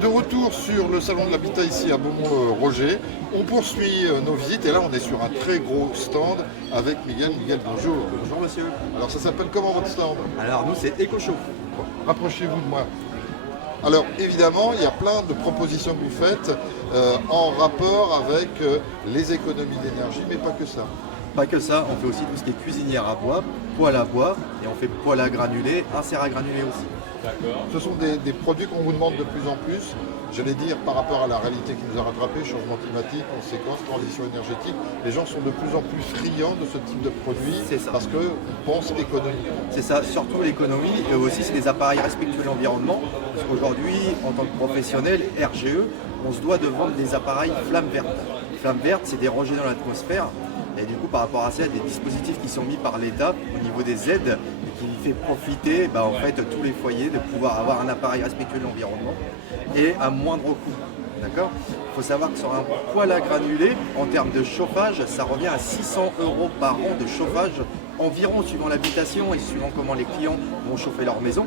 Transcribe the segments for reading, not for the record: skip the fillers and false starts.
de retour sur le salon de l'habitat ici à Beaumont-Roger. On poursuit nos visites et là on est sur un très gros stand avec Miguel. Miguel, bonjour. Bonjour monsieur. Alors ça s'appelle comment votre stand? Alors nous c'est EcoShow. Rapprochez-vous de moi. Alors évidemment, il y a plein de propositions que vous faites en rapport avec les économies d'énergie, mais pas que ça. Pas que ça, on fait aussi tout ce qui est cuisinière à bois, poêle à bois, et on fait poêle à granulés, insert à granulés aussi. D'accord. Ce sont des produits qu'on vous demande de plus en plus, j'allais dire par rapport à la réalité qui nous a rattrapés, changement climatique, conséquences, transition énergétique. Les gens sont de plus en plus friands de ce type de produits parce qu'on pense économie. C'est ça, surtout l'économie, et aussi c'est des appareils respectueux de l'environnement, parce qu'aujourd'hui, en tant que professionnel, RGE, on se doit de vendre des appareils flamme verte. Flamme verte, c'est des rejets dans l'atmosphère. Et du coup, par rapport à ça, il y a des dispositifs qui sont mis par l'État au niveau des aides et qui fait profiter en fait, tous les foyers de pouvoir avoir un appareil respectueux de l'environnement et à moindre coût. D'accord ? Il faut savoir que sur un poêle à granulés, en termes de chauffage, ça revient à 600 € par an de chauffage environ, suivant l'habitation et suivant comment les clients vont chauffer leur maison.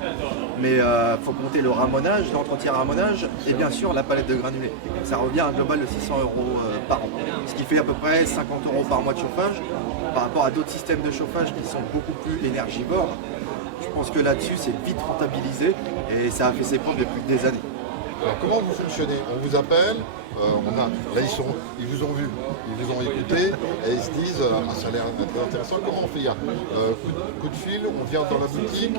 Mais il faut compter le ramonage, l'entretien ramonage et bien sûr la palette de granulés. Ça revient à un global de 600 € par an. Ce qui fait à peu près 50 € par mois de chauffage par rapport à d'autres systèmes de chauffage qui sont beaucoup plus énergivores. Je pense que là-dessus c'est vite rentabilisé et ça a fait ses preuves depuis des années. Alors comment vous fonctionnez? On vous appelle, là ils vous ont vu, ils vous ont écouté et ils se disent ça a l'air intéressant, comment on fait? Il y a coup de fil, on vient dans la boutique,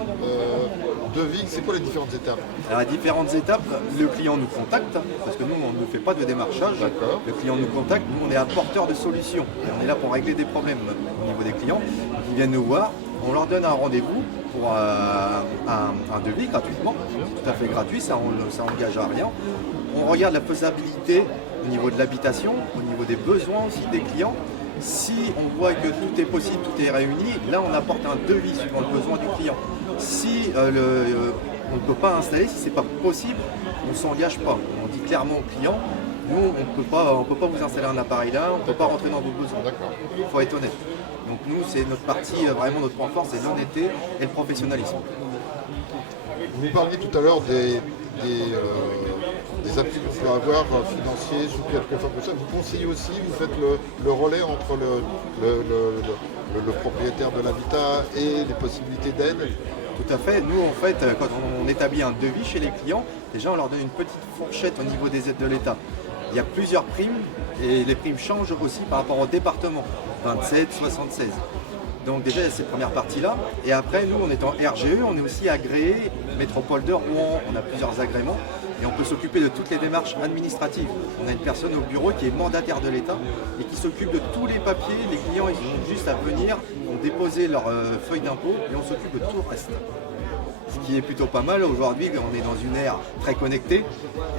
devis, c'est quoi les différentes étapes? Alors, à différentes étapes, le client nous contacte, parce que nous on ne fait pas de démarchage. D'accord. Le client nous contacte, nous on est apporteur de solutions et on est là pour régler des problèmes au niveau des clients. Ils viennent nous voir, on leur donne un rendez-vous pour un devis gratuitement, tout à fait gratuit, ça n'engage à rien. On regarde la faisabilité au niveau de l'habitation, au niveau des besoins aussi des clients. Si on voit que tout est possible, tout est réuni, là on apporte un devis suivant le besoin du client. Si on ne peut pas installer, si ce n'est pas possible, on ne s'engage pas. On dit clairement au client, nous on ne peut pas vous installer un appareil là, on ne peut pas rentrer dans vos besoins. Il faut être honnête. Donc nous c'est notre partie, vraiment notre point fort, c'est l'honnêteté et le professionnalisme. Vous parliez tout à l'heure des appuis que vous pouvez avoir financiers, sous quelque forme que ça. Vous conseillez aussi, vous faites le relais entre le propriétaire de l'habitat et les possibilités d'aide. Tout à fait. Nous, en fait, quand on établit un devis chez les clients, déjà, on leur donne une petite fourchette au niveau des aides de l'État. Il y a plusieurs primes et les primes changent aussi par rapport au département, 27, 76. Donc déjà, il y a cette première partie-là. Et après, nous, on est en RGE, on est aussi agréé, métropole de Rouen, on a plusieurs agréments. Et on peut s'occuper de toutes les démarches administratives. On a une personne au bureau qui est mandataire de l'État et qui s'occupe de tous les papiers. Les clients, ils ont juste à venir, ont déposé leur feuille d'impôt et on s'occupe de tout le reste. Ce qui est plutôt pas mal aujourd'hui, on est dans une ère très connectée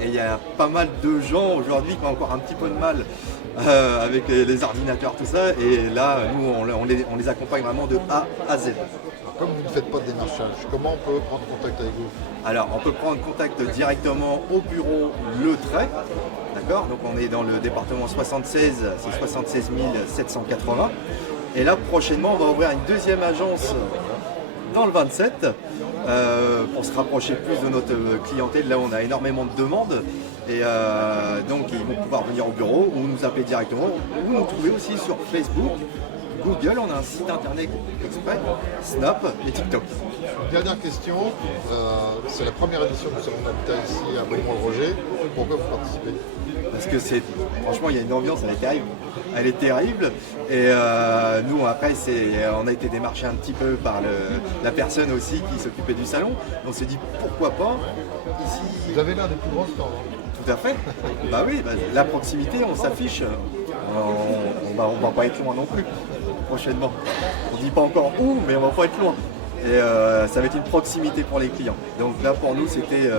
et il y a pas mal de gens aujourd'hui qui ont encore un petit peu de mal avec les ordinateurs, tout ça. Et là, nous, on les accompagne vraiment de A à Z. Comme vous ne faites pas de démarchage, comment on peut prendre contact avec vous? Alors, on peut prendre contact directement au bureau Le Trait, d'accord? Donc, on est dans le département 76, c'est 76 780. Et là, prochainement, on va ouvrir une deuxième agence dans le 27 pour se rapprocher plus de notre clientèle, là où on a énormément de demandes. Et donc, ils vont pouvoir venir au bureau ou nous appeler directement ou nous trouver aussi sur Facebook. Google, on a un site internet exprès, Snap et TikTok. Dernière question, c'est la première édition du Salon de l'Habitat ici à Beaumont-Roger. Pourquoi vous participez? Parce que franchement, il y a une ambiance, elle est terrible. Elle est terrible. Et nous, après, on a été démarché un petit peu par la personne aussi qui s'occupait du salon. On s'est dit pourquoi pas ici. Vous avez l'un des plus grands stands. Tout à fait. Bah oui, la proximité, on s'affiche. On va pas être loin non plus prochainement. On dit pas encore où, mais on va pas être loin. Et ça va être une proximité pour les clients. Donc là, pour nous, c'était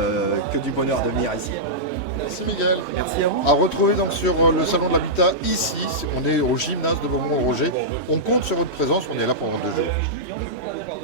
que du bonheur de venir ici. Merci Miguel. Merci à vous. À retrouver donc sur le Salon de l'Habitat ici. On est au gymnase de Beaumont-Roger. On compte sur votre présence, on est là pendant 2 jours.